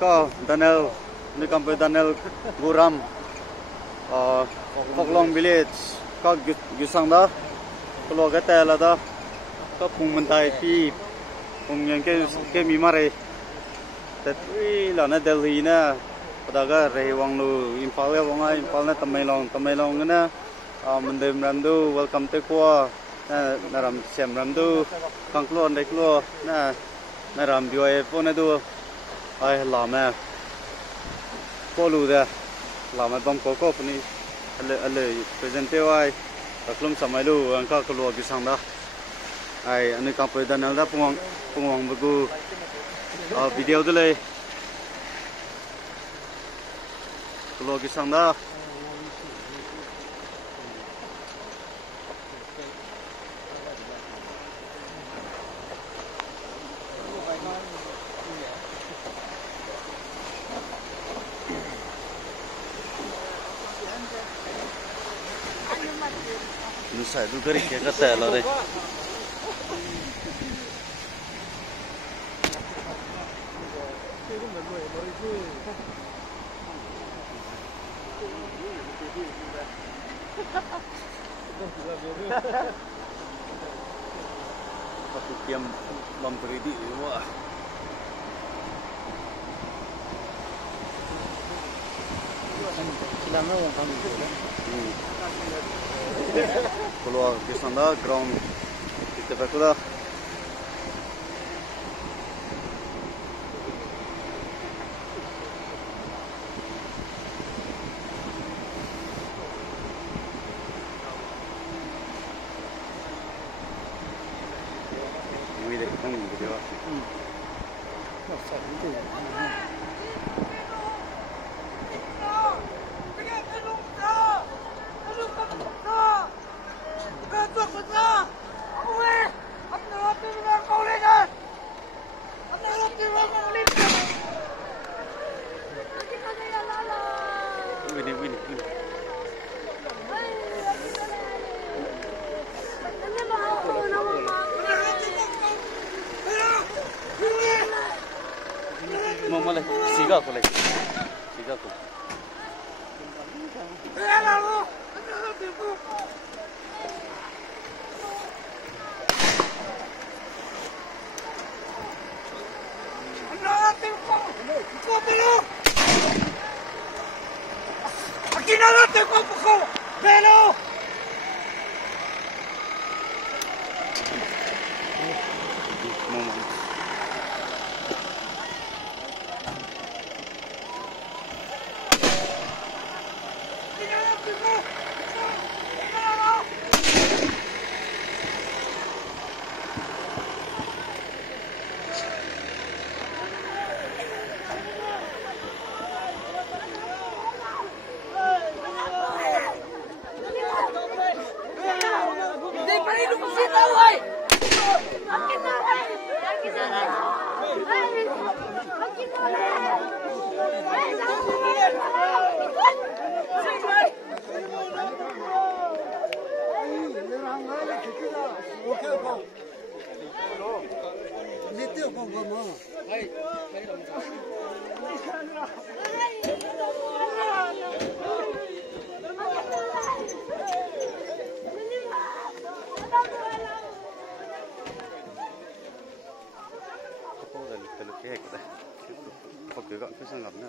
Có Daniel, ni kampai Daniel Guram, Foklong Village, có Gusang đó, có lo cái tè là đó, có phùng mình tại phi, phùng những cái mì mare, tết là nó Delhi nè, đó cái rây wang lu, Impal nè Tamai Long cái nè, mình đem làm du, welcome tới qua, nè làm xem làm du, khang klon đây klon, nè làm điều phone nè du. Ai làm à, có lù ra, làm bom có phần này, alle presente ai, các lùm samai lù, anh các lùa cái sang đó, ai anh ấy các bây giờ nó đã pungong bagu, video đóเลย, lùa cái sang đó. Nó sai đủ cái cái tè là đây. Aku kiam memberi di wah. Selama orang kami tu. Keluar ke sana ground kita berkuda. Ini dek kan video. Wini. Mau malah siga aku. Aquí nada te cojo, pero Cái gọn cái sang ngầm nữa.